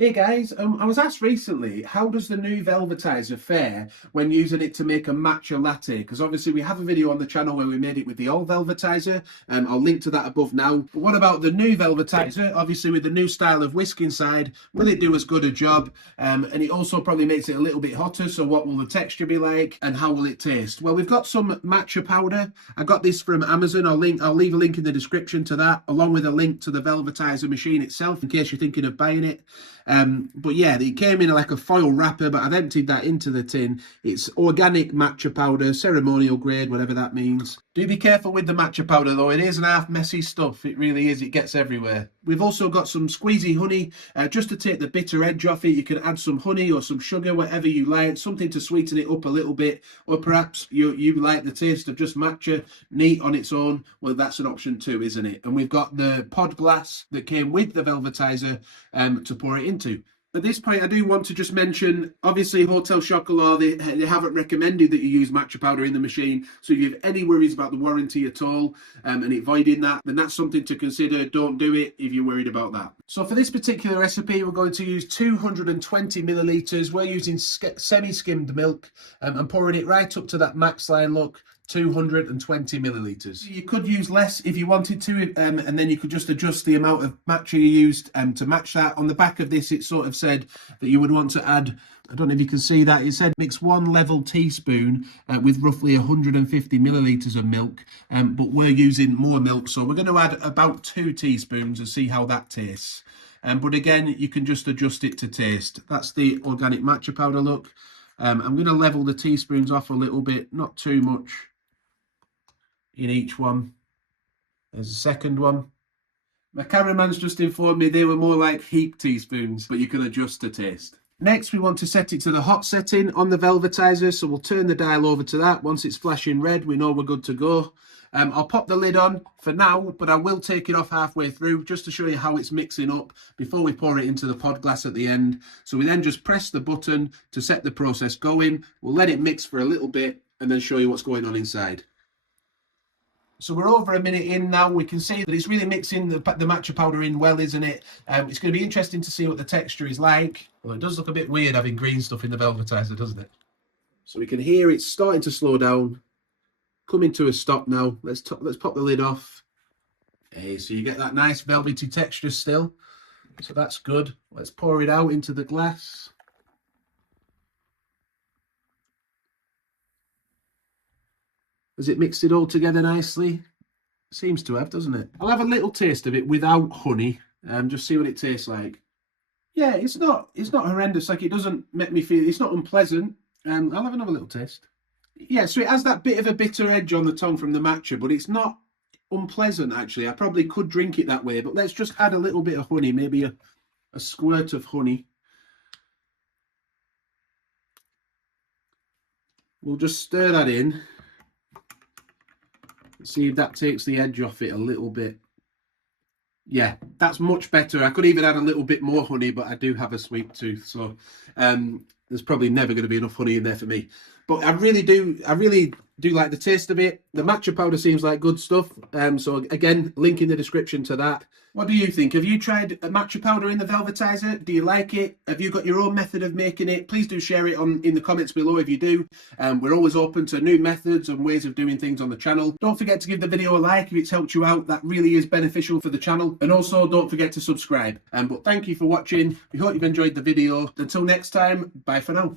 Hey guys, I was asked recently, how does the new Velvetiser fare when using it to make a matcha latte? Because obviously we have a video on the channel where we made it with the old Velvetiser. I'll link to that above now. But what about the new Velvetiser? Obviously with the new style of whisk inside, will it do as good a job? And it also probably makes it a little bit hotter, so what will the texture be like and how will it taste? Well, we've got some matcha powder. I got this from Amazon. I'll leave a link in the description to that, along with a link to the Velvetiser machine itself in case you're thinking of buying it. But yeah, it came in like a foil wrapper, but I've emptied that into the tin. It's organic matcha powder, ceremonial grade, whatever that means. Do be careful with the matcha powder though, it isn't half messy stuff, it really is, it gets everywhere. We've also got some squeezy honey, just to take the bitter edge off it. You can add some honey or some sugar, whatever you like, something to sweeten it up a little bit, or perhaps you like the taste of just matcha neat on its own. Well, that's an option too, isn't it? And we've got the pod glass that came with the Velvetiser to pour it into. At this point, I do want to just mention, obviously, Hotel Chocolat, they haven't recommended that you use matcha powder in the machine. So if you have any worries about the warranty at all and avoiding that, then that's something to consider. Don't do it if you're worried about that. So for this particular recipe, we're going to use 220 millilitres. We're using semi-skimmed milk and pouring it right up to that max line look. 220 millilitres. You could use less if you wanted to, and then you could just adjust the amount of matcha you used to match that. On the back of this, it sort of said that you would want to add, I don't know if you can see that, it said mix 1 level teaspoon with roughly 150 millilitres of milk, but we're using more milk, so we're going to add about 2 teaspoons and see how that tastes. But again, you can just adjust it to taste. That's the organic matcha powder look. I'm going to level the teaspoons off a little bit, not too much in each one. There's a second one. My cameraman's just informed me they were more like heap teaspoons, but you can adjust to taste. Next, we want to set it to the hot setting on the Velvetiser, so we'll turn the dial over to that. Once it's flashing red, we know we're good to go. I'll pop the lid on for now, but I will take it off halfway through just to show you how it's mixing up before we pour it into the pod glass at the end. So we then just press the button to set the process going. We'll let it mix for a little bit and then show you what's going on inside. So we're over a minute in now. We can see that it's really mixing the matcha powder in well, isn't it? It's going to be interesting to see what the texture is like. Well, it does look a bit weird having green stuff in the Velvetiser, doesn't it? So we can hear it's starting to slow down, coming to a stop now. Let's pop the lid off. Okay, so you get that nice velvety texture still. So that's good. Let's pour it out into the glass. Has it mixed it all together nicely? Seems to have, doesn't it? I'll have a little taste of it without honey and just see what it tastes like. Yeah, it's not horrendous. Like, it doesn't make me feel, it's not unpleasant. I'll have another little taste. Yeah, so it has that bit of a bitter edge on the tongue from the matcha, but it's not unpleasant actually. I probably could drink it that way, but let's just add a little bit of honey, maybe a squirt of honey. We'll just stir that in. See if that takes the edge off it a little bit. Yeah, that's much better. I could even add a little bit more honey, but I do have a sweet tooth, so there's probably never going to be enough honey in there for me. But I really do like the taste of it. The matcha powder seems like good stuff. So again, link in the description to that. What do you think? Have you tried a matcha powder in the Velvetiser? Do you like it? Have you got your own method of making it? Please do share it in the comments below if you do. We're always open to new methods and ways of doing things on the channel. Don't forget to give the video a like if it's helped you out. That really is beneficial for the channel. And also don't forget to subscribe. But thank you for watching. We hope you've enjoyed the video. Until next time, bye for now.